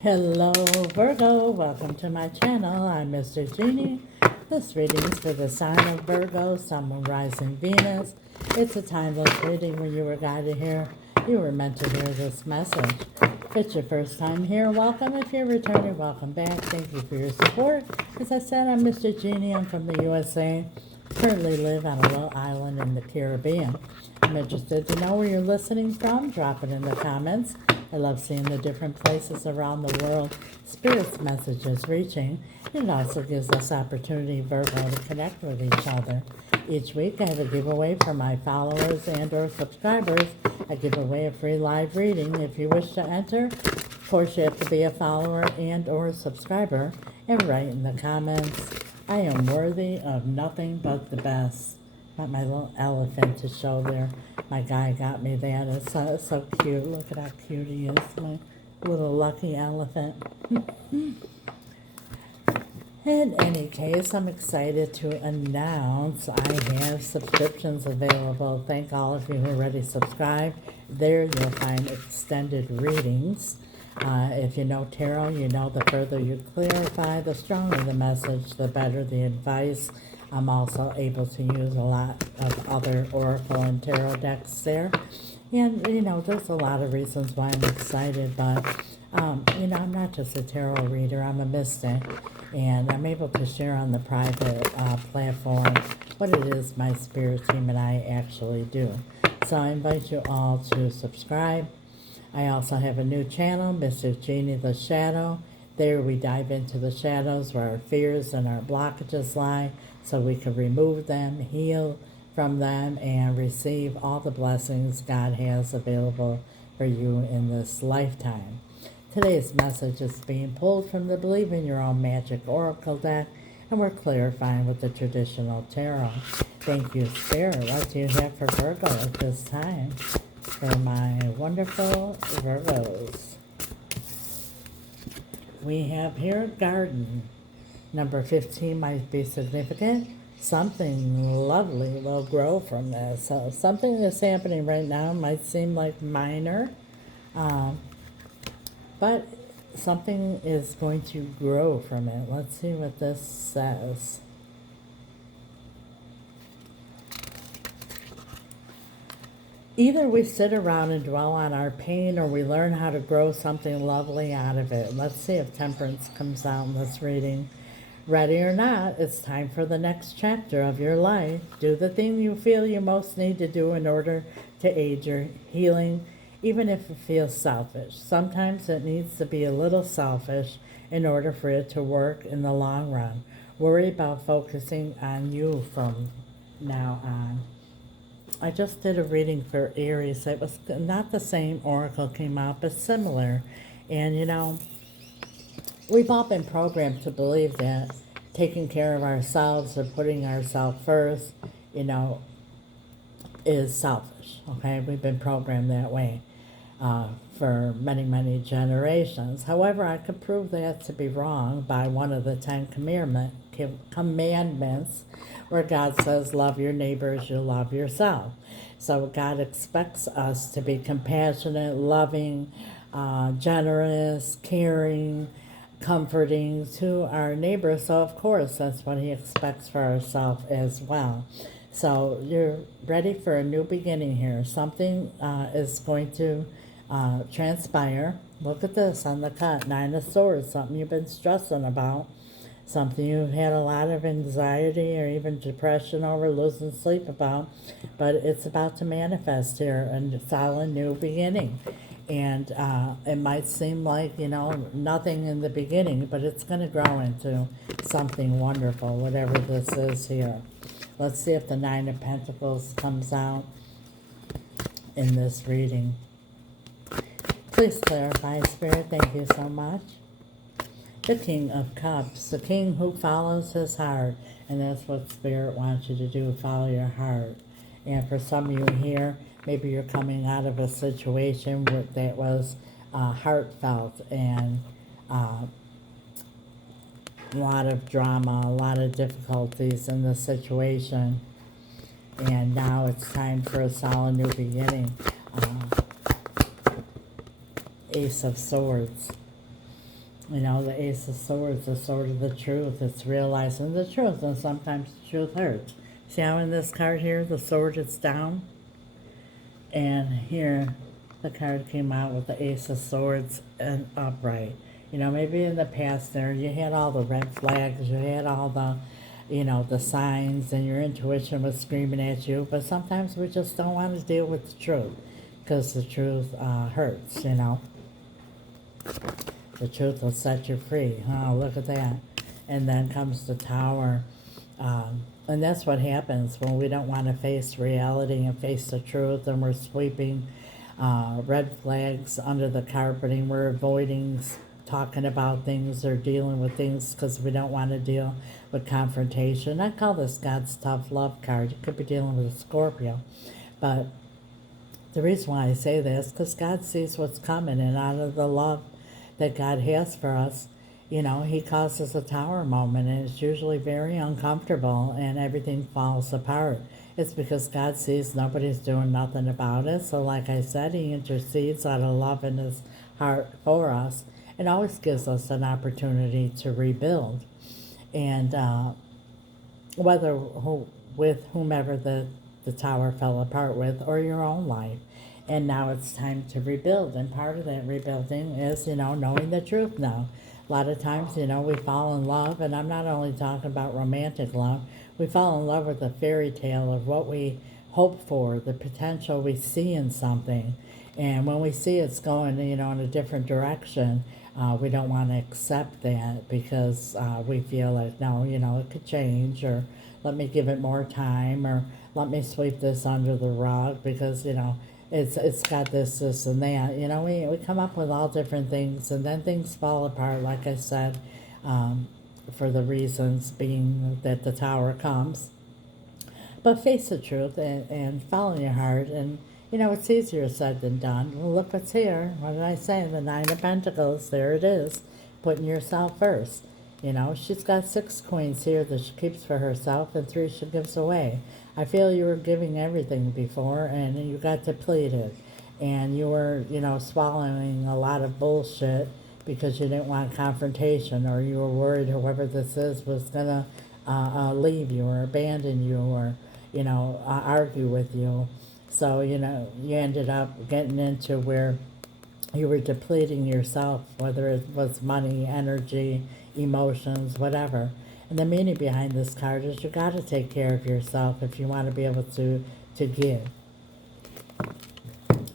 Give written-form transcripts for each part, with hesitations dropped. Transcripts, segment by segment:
Hello Virgo, welcome to my channel. I'm Mr. Genie. This reading is for the sign of Virgo, Sun, Moon, Rising, Venus. It's a timeless reading. When you were guided here, you were meant to hear this message. If it's your first time here, welcome. If you're returning, welcome back. Thank you for your support. As I said, I'm Mr. Genie. I'm from the USA. Currently live on a little island in the Caribbean. I'm interested to know where you're listening from. Drop it in the comments. I love seeing the different places around the world Spirit's messages reaching. It also gives us opportunity, Virgo, to connect with each other. Each week I have a giveaway for my followers and or subscribers. I give away a free live reading. If you wish to enter, of course you have to be a follower and or subscriber and write in the comments, I am worthy of nothing but the best. Got my little elephant to show there. My guy got me that. It's so cute. Look at how cute he is. My little lucky elephant. In any case, I'm excited to announce I have subscriptions available. Thank all of you who already subscribed. There you'll find extended readings. If you know tarot, you know the further you clarify, the stronger the message, the better the advice. I'm also able to use a lot of other oracle and tarot decks there. And, there's a lot of reasons why I'm excited, but, I'm not just a tarot reader, I'm a mystic. And I'm able to share on the private platform what it is my spirit team and I actually do. So I invite you all to subscribe. I also have a new channel, Mr. Genie the Shadow. There we dive into the shadows where our fears and our blockages lie so we can remove them, heal from them, and receive all the blessings God has available for you in this lifetime. Today's message is being pulled from the Believe in Your Own Magic Oracle deck, and we're clarifying with the traditional tarot. Thank you, Spirit. What do you have for Virgo at this time? For my wonderful Virgos. We have here garden. Number 15 might be significant. Something lovely will grow from this. So something that's happening right now might seem like minor, but something is going to grow from it. Let's see what this says. Either we sit around and dwell on our pain or we learn how to grow something lovely out of it. Let's see if temperance comes out in this reading. Ready or not, it's time for the next chapter of your life. Do the thing you feel you most need to do in order to aid your healing, even if it feels selfish. Sometimes it needs to be a little selfish in order for it to work in the long run. Worry about focusing on you from now on. I just did a reading for Aries. It was not the same oracle came out, but similar. And, we've all been programmed to believe that taking care of ourselves or putting ourselves first, is selfish. Okay, we've been programmed that way for many, many generations. However, I could prove that to be wrong by one of the 10 commandments, where God says, love your neighbor as you love yourself. So God expects us to be compassionate, loving, generous, caring, comforting to our neighbor. So of course that's what he expects for ourselves as well. So you're ready for a new beginning here. Something is going to transpire. Look at this on the cut, 9 of Swords, something you've been stressing about, something you've had a lot of anxiety or even depression over, losing sleep about, but it's about to manifest here, and it's all a new beginning. And it might seem like, nothing in the beginning, but it's going to grow into something wonderful, whatever this is here. Let's see if the 9 of Pentacles comes out in this reading. Please clarify, Spirit. Thank you so much. The King of Cups, the king who follows his heart. And that's what Spirit wants you to do, follow your heart. And for some of you here, maybe you're coming out of a situation that was heartfelt and a lot of drama, a lot of difficulties in the situation. And now it's time for a solid new beginning. Ace of Swords. You know, the Ace of Swords, the sword of the truth. It's realizing the truth, and sometimes the truth hurts. See how in this card here, the sword is down? And here, the card came out with the Ace of Swords and upright. You know, maybe in the past there, you had all the red flags, you had all the, you know, the signs, and your intuition was screaming at you. But sometimes we just don't want to deal with the truth, because the truth hurts, you know. The truth will set you free. Oh, look at that. And then comes the Tower. And that's what happens when we don't want to face reality and face the truth, and we're sweeping red flags under the carpeting. We're avoiding talking about things or dealing with things because we don't want to deal with confrontation. I call this God's tough love card. You could be dealing with a Scorpio. But the reason why I say this, because God sees what's coming, and out of the love that God has for us, you know, he causes a tower moment, and it's usually very uncomfortable, and everything falls apart. It's because God sees nobody's doing nothing about it. So like I said, he intercedes out of love in his heart for us, and always gives us an opportunity to rebuild. And whether with whomever the tower fell apart with, or your own life. And now it's time to rebuild. And part of that rebuilding is, you know, knowing the truth now. A lot of times, you know, we fall in love, and I'm not only talking about romantic love, we fall in love with the fairy tale of what we hope for, the potential we see in something. And when we see it's going, you know, in a different direction, we don't want to accept that, because we feel like, no, you know, it could change, or let me give it more time, or let me sweep this under the rug, because, you know, it's got this, and that. You know, we come up with all different things, and then things fall apart, like I said, for the reasons being that the tower comes. But face the truth, and follow your heart, and, you know, it's easier said than done. Well, look what's here. What did I say? The Nine of Pentacles. There it is. Putting yourself first. You know, she's got 6 coins here that she keeps for herself, and 3 she gives away. I feel you were giving everything before, and you got depleted. And you were, you know, swallowing a lot of bullshit because you didn't want confrontation, or you were worried whoever this is was going to leave you or abandon you, or, you know, argue with you. So, you know, you ended up getting into where you were depleting yourself, whether it was money, energy, emotions, whatever. And the meaning behind this card is you got to take care of yourself if you want to be able to give.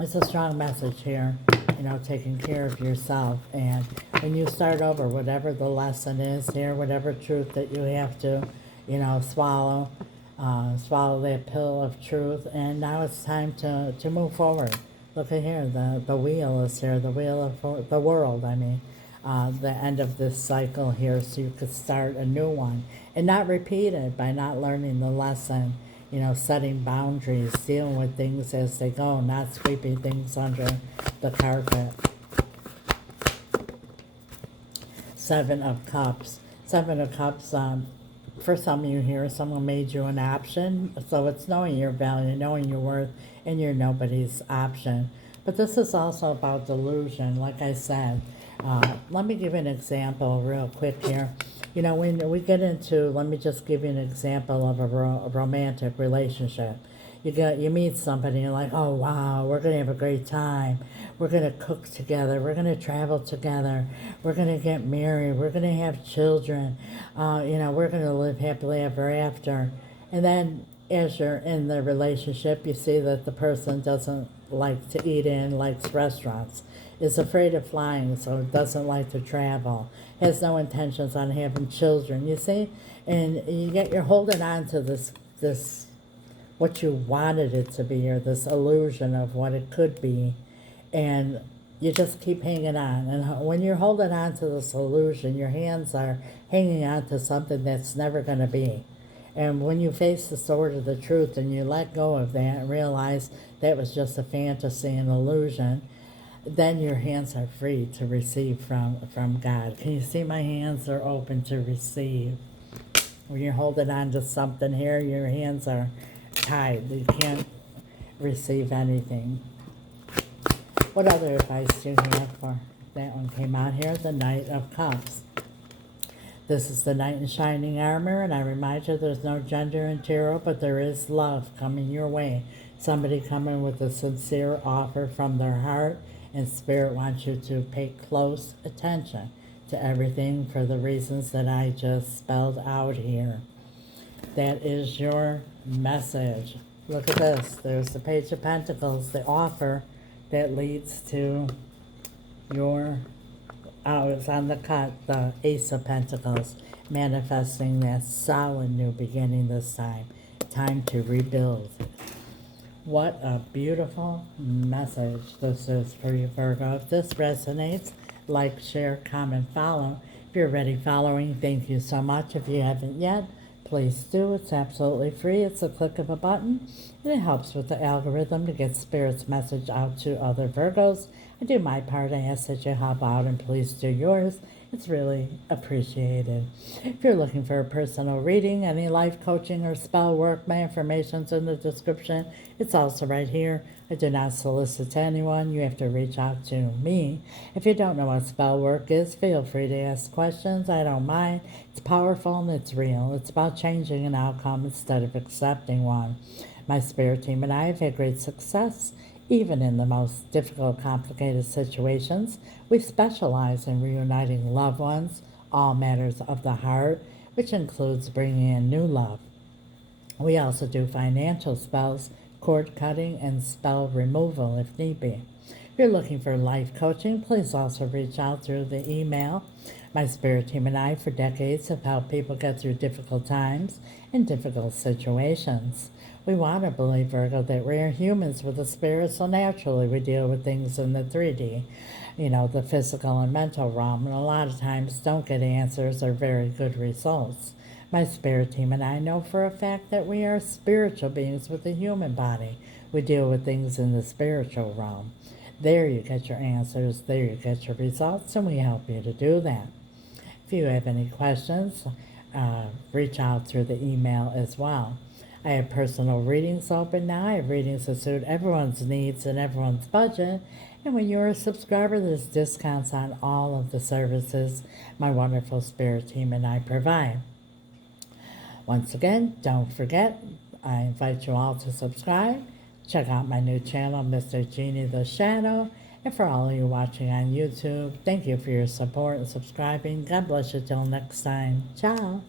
It's a strong message here, you know, taking care of yourself. And when you start over, whatever the lesson is here, whatever truth that you have to, you know, swallow that pill of truth. And now it's time to move forward. Look at here, the wheel is here, the wheel of the world, I mean. The end of this cycle here, so you could start a new one and not repeat it by not learning the lesson, you know, setting boundaries, dealing with things as they go, not sweeping things under the carpet. 7 of Cups. 7 of Cups, for some of you here, someone made you an option, so it's knowing your value, knowing your worth, and you're nobody's option. But this is also about delusion, like I said. Let me give you an example real quick here. You know, when we get into, let me just give you an example of a romantic relationship. You meet somebody and you're like, oh wow, we're going to have a great time. We're going to cook together. We're going to travel together. We're going to get married. We're going to have children. You know, we're going to live happily ever after. And then as you're in the relationship, you see that the person doesn't like to eat in, likes restaurants, is afraid of flying, so doesn't like to travel, has no intentions on having children, you see? And you're holding on to this what you wanted it to be, or this illusion of what it could be, and you just keep hanging on. And when you're holding on to this illusion, your hands are hanging on to something that's never going to be. And when you face the sword of the truth and you let go of that and realize that was just a fantasy and illusion, then your hands are free to receive from God. Can you see my hands are open to receive? When you're holding on to something here, your hands are tied. You can't receive anything. What other advice do you have for That one came out here, the Knight of Cups. This is the Knight in Shining Armor, and I remind you there's no gender in tarot, but there is love coming your way. Somebody coming with a sincere offer from their heart, and Spirit wants you to pay close attention to everything for the reasons that I just spelled out here. That is your message. Look at this. There's the Page of Pentacles, the offer that leads to your, it's on the cut, the Ace of Pentacles, manifesting that solid new beginning this time. Time to rebuild. What a beautiful message this is for you, Virgo. If this resonates, like, share, comment, follow. If you're already following, thank you so much. If you haven't yet, please do. It's absolutely free. It's a click of a button, and it helps with the algorithm to get Spirit's message out to other Virgos. I do my part. I ask that you help out, and please do yours. It's really appreciated. If you're looking for a personal reading, any life coaching or spell work, my information's in the description. It's also right here. I do not solicit anyone. You have to reach out to me. If you don't know what spell work is, feel free to ask questions. I don't mind. It's powerful and it's real. It's about changing an outcome instead of accepting one. My spirit team and I have had great success. Even in the most difficult, complicated situations, we specialize in reuniting loved ones, all matters of the heart, which includes bringing in new love. We also do financial spells, cord cutting, and spell removal if need be. If you're looking for life coaching, please also reach out through the email. My spirit team and I, for decades, have helped people get through difficult times and difficult situations. We want to believe, Virgo, that we are humans with a spirit, so naturally we deal with things in the 3D, the physical and mental realm, and a lot of times don't get answers or very good results. My spirit team and I know for a fact that we are spiritual beings with a human body. We deal with things in the spiritual realm. There you get your answers, there you get your results, and we help you to do that. If you have any questions, reach out through the email as well. I have personal readings open now. I have readings that suit everyone's needs and everyone's budget. And when you're a subscriber, there's discounts on all of the services my wonderful spirit team and I provide. Once again, don't forget, I invite you all to subscribe. Check out my new channel, Mr. Genie the Shadow. And for all of you watching on YouTube, thank you for your support and subscribing. God bless you till next time. Ciao.